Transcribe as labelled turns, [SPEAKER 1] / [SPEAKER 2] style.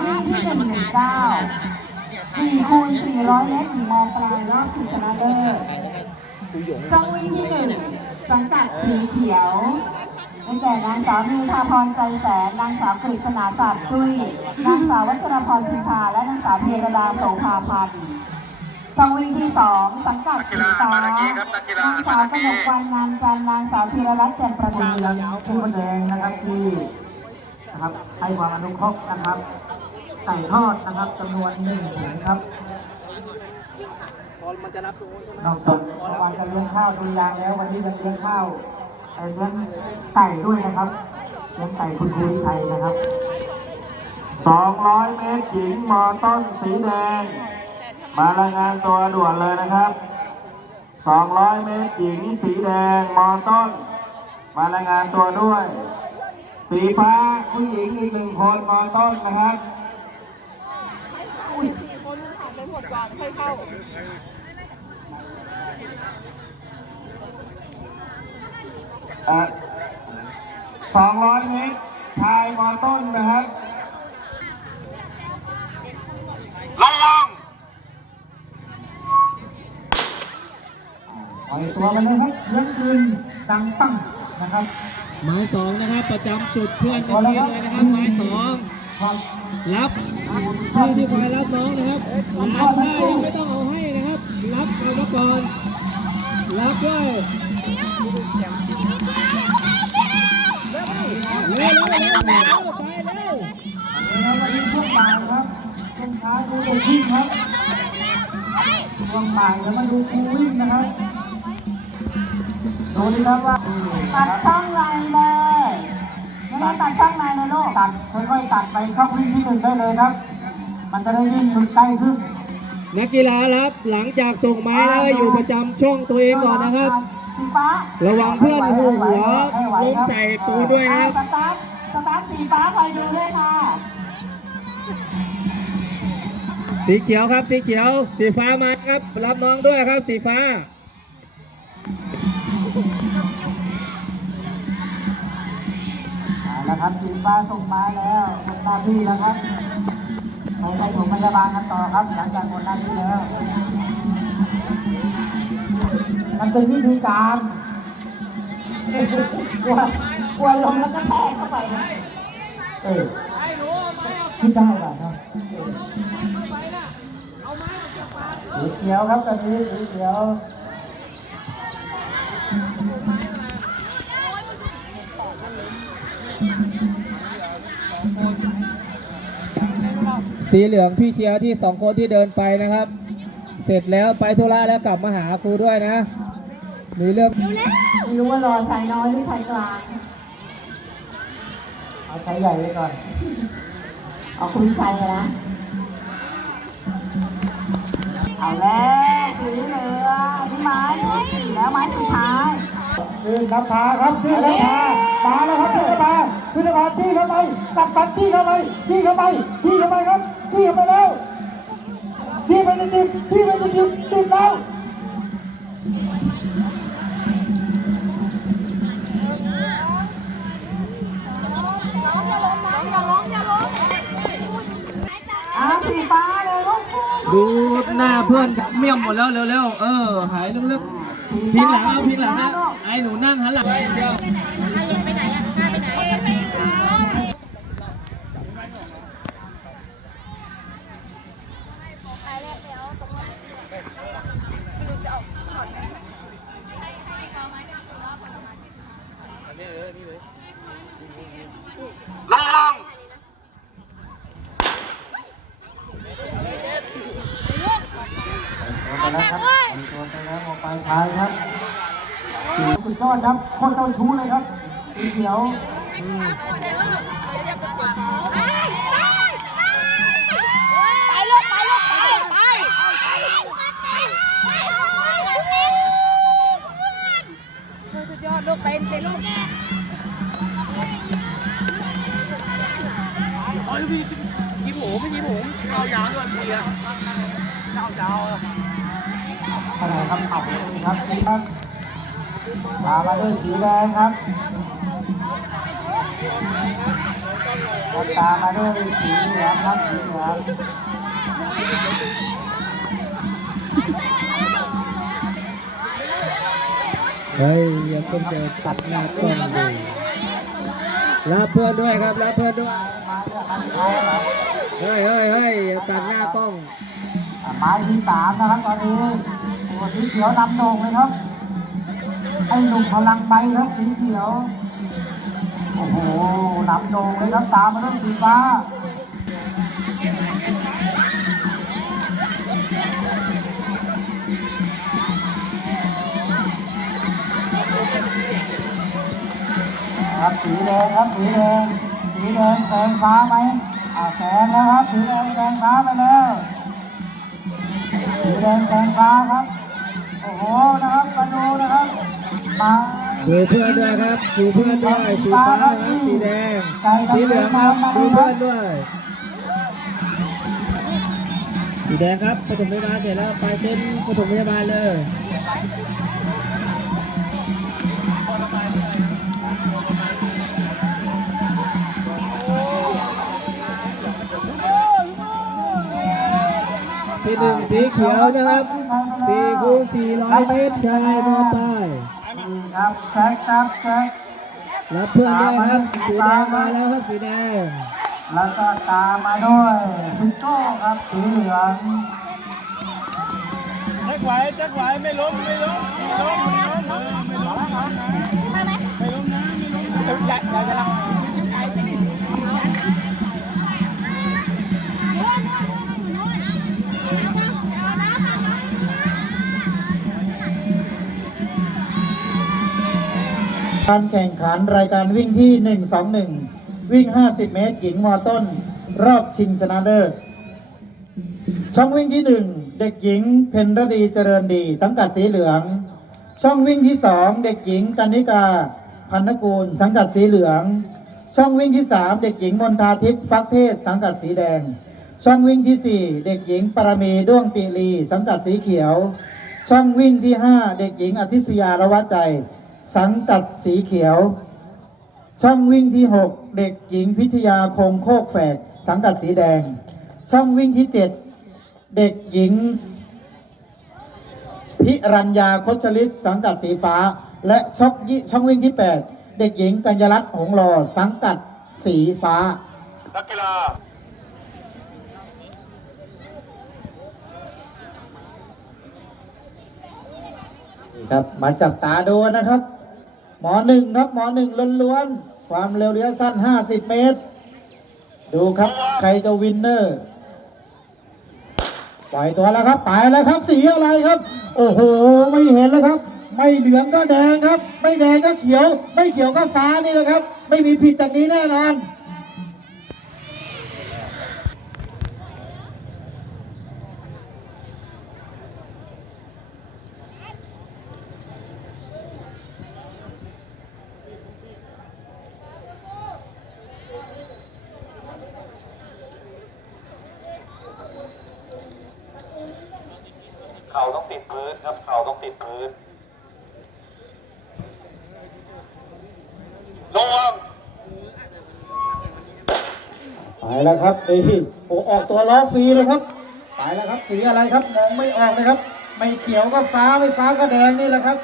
[SPEAKER 1] วิ่งที่หนึ่งหนึ่งเก้าสี่คูณสี่ร้อยเมตรหญิงมปลายรอบชิงชนะเลิศจังวิ่งที่หนึ่งสังกัดสีเขียวได้แก่นางสาวมีทาพรใจแสน นางสาวกฤษณาศาสตร์จุ้ย นางสาววัชรพรพิพาและนางสาวเพียรดาโสภาพันธ์จังวิ่งที่สองสังกัดสีฟ้านางสาวกนกวันงานจันนางสาวธีรรัตน์แจ่มประดู
[SPEAKER 2] ณยังผู้แสดงนะครับที่นะครับให้ความอนุเคราะห์นะครับ ไก่ทอดนะครับจำนวนหนึ่งถุงครับนอกจากเมื่อวานจะเลี้ยงข้าวดูยางแล้ววันนี้จะเลี้ยงข้าวเอ่อเลี้ยงไก่ด้วยนะครับเลี้ยงไก่คุณครูไทยนะครับ
[SPEAKER 3] 200เมตรหญิงมอต้นสีแดง มารายงานตัวด่วนเลยนะครับ200เมตรหญิงสีแดงมอต้น มารายงานตัวด้วย สีฟ้าผู้หญิงอีกหนึ่งคนมอต้นนะครับ เอ่อ200เมตรชายมอต้นนะครับระวัง
[SPEAKER 2] ปล่อยตัวกันเลยครับเสียงปืนดังตั้งนะครับ
[SPEAKER 4] หมายสองนะครับประจำจุดเพื่อนเมื่อกี้เลยนะครับหมายสอง
[SPEAKER 2] ค
[SPEAKER 4] รับที่ที่คอยรับน้องนะครับรับได้ยังไม่ต้องเอาให้นะครับ รับเอามาก่อนรับด้วยเร็วเร็วเร็วเร็วไปเร็ว
[SPEAKER 2] แล้ววันนี้ช่วงบ่ายครับช่วงเช้าดูเด็กวิ่งครับช่วงบ่ายเดี๋ยวมาดูครูวิ่งนะครับดูดีครับว่า
[SPEAKER 1] ตัดช่องในเลยไม่ได้ ตัดช่องในเลยลูก
[SPEAKER 2] ตัดค่อยๆตัดไปเข้าวิ่งที่หนึ่งได้เลยครับ มันจะได้วิ่งใกล้ขึ้น
[SPEAKER 4] นักกีฬารับหลังจากส่งไม้แล้วอยู่ประจำช่องตัวเองก่อนนะครับ
[SPEAKER 1] สีฟ้า
[SPEAKER 4] ระวังเพื่อนหัวล้มใส่ตัวด้วยนะ
[SPEAKER 1] อ่า
[SPEAKER 4] ครับ
[SPEAKER 1] สตาร์ทสตาร์ทสีฟ้าคอยดูด้วยค่ะ
[SPEAKER 4] สีเขียวครับ สีเขียว สีฟ้ามาครับ รับน้องด้วยครับ สีฟ้า
[SPEAKER 2] เอาละครับทีมฟ้าส่งมาแล้วหมดหน้าที่แล้วครับไปไปถมพยาบาลกันต่อครับ หลังจากหมดหน้าที่แล้วมันเป็นวิธีการ
[SPEAKER 1] กลัวกลัวลงแล้วก็แทกเข้าไปนะ
[SPEAKER 2] เออคิดได้ป่ะเนาะสีเขียวครับตอนนี้สีเขียว
[SPEAKER 4] สีเหลืองพี่เชียร์ที่สองคนที่เดินไปนะครับ เสร็จแล้วไปธุระแล้วกลับมาหาครูด้วยนะ มีเรื่อง
[SPEAKER 1] ไม่รู้ว่ารอชายน้อยหรือชายกลาง
[SPEAKER 2] เอาใช้ใหญ่ไว้ก่อน
[SPEAKER 1] เอาคุณชัยอะนะ เอาแล้วสีเหลืองที่ไม้แล้วไม้สุดท้าย
[SPEAKER 2] คือน้ำพาครับคือน้ำพามาแล้วครับคือน้ำพาคือน้ำพาจี้เข้าไปตัดปัดจี้เข้าไปจี้เข้าไปจี้เข้าไปครับ จี้เข้าไปแล้วจี้ไปในติดจี้ไปในติดติดแล้ว
[SPEAKER 1] อ่าสีฟ้าเลยลูก
[SPEAKER 4] ดูหน้าเพื่อนเมี่ยมหมดแล้วเร็วๆ เออ หายลึกๆพิงหลังเอาพิงหลังนะไอ้หนูนั่งหันหลัง เดียว
[SPEAKER 3] ระวัง
[SPEAKER 2] ไปแล้วครับตัวไปแล้วออกไปท้ายครับสุดยอดครับโคตรเจ้าชู้เลยครับสีเขียว
[SPEAKER 5] อะ
[SPEAKER 2] ไรครับขับครับสีครับตามมาด้วยสีแดงครับแล้วตามมาด้วยสีเหลืองครับสีเหลือง
[SPEAKER 4] เฮ้ยยังต้องเจอตัดหน้ากล้องอยู่ รับเพื่อนด้วยครับรับเพื่อนด้วย
[SPEAKER 2] เฮ้
[SPEAKER 4] ยเฮ้ยเฮ้ยอย่าตัดหน้ากล้อง
[SPEAKER 2] อะไม้ที่สามนะครับตอนนี้ตัวสีเขียวนำโด่งเลยครับไอ้หนุ่มพลังใบครับสีเขียวโอ้โหนำโด่งเลยครับตามมาด้วยสีฟ้า ครับสีแดงครับสีแดงสีแดงแซงฟ้าไหมอ่าแซงแล้วครับสีแดงแซงฟ้าไปแล้วสีแดงแซงฟ้าครับโอ้โหนะครับมาดูนะครับมา
[SPEAKER 4] ดูเพื่อนด้วยครับดูเพื่อนด้วยสีฟ้าครับสีแดงสีเหลืองครับดูเพื่อนด้วยสีแดงครับปฐมพยาบาลเสร็จแล้วไปเต้นปฐมพยาบาลเลย สีเขียวนะครับสี่คูณสี่ร้อยเมตรชายมอใต้
[SPEAKER 2] นี่ครับแจ็คครับแจ็ค
[SPEAKER 4] รับเพื่อนด้วยครับสีแดงมาแล้วครับสีแดง
[SPEAKER 2] แล้วก็ตามมาด้วยซิโก้ครับสีเหลือง
[SPEAKER 3] แจ็คไหวแจ็คไหวไม่ล้มไม่ล้มไม่ล้มไม่ล้มไม่ล้มไม่ล้มนะไม่ล้มนะอย่าอย่าอย่า
[SPEAKER 2] การแข่งขันรายการวิ่งที่ 121 วิ่ง 50 เมตร หญิงมอต้น รอบชิงชนะเลิศ ช่องวิ่งที่ 1 เด็กหญิง เพนรดีเจริญดี สังกัดสีเหลือง ช่องวิ่งที่ 2 เด็กหญิงกันนิกา พันนกูล สังกัดสีเหลือง ช่องวิ่งที่ 3 เด็กหญิงมนทาทิพย์ฟักเทศ สังกัดสีแดง ช่องวิ่งที่ 4 เด็กหญิงปรมีด้วงติลี สังกัดสีเขียว ช่องวิ่งที่ 5 เด็กหญิงอธิษยาระวะใจ สังกัดสีเขียว ช่องวิ่งที่ 6 เด็กหญิงพิทยาคงโคกแฝก สังกัดสีแดง ช่องวิ่งที่ 7 เด็กหญิง พิรัญญาคชลิต สังกัดสีฟ้า และช่องยี่ช่องวิ่งที่ 8 เด็กหญิงกัญญรัตน์หงส์หลอสังกัดสีฟ้า
[SPEAKER 3] นักกีฬา
[SPEAKER 2] นี่ครับมาจับตาดูนะครับห มอหนึ่งครับหมอหนึ่งล้วนๆ ความเร็วระยะสั้น 50 เมตร ดูครับใครจะวินเนอร์ปล่อยตัวแล้วครับไปแล้วครับ สีอะไรครับ โอ้โห ไม่เห็นแล้วครับ ไม่เหลืองก็แดงครับ ไม่แดงก็เขียว ไม่เขียวก็ฟ้านี่แหละครับ ไม่มีผิดจากนี้แน่นอน
[SPEAKER 3] ข่าต้องติดพื้นครับเข่าต้องติดพื้นลง
[SPEAKER 2] ไปแล้วครับนี่โอ้ออกตัวล้อฟรีเลยครับไปแล้วครับสีอะไรครับมองไม่ออกเลยครับ ไม่เขียวก็ฟ้าไม่ฟ้าก็แดงนี่แหละครับ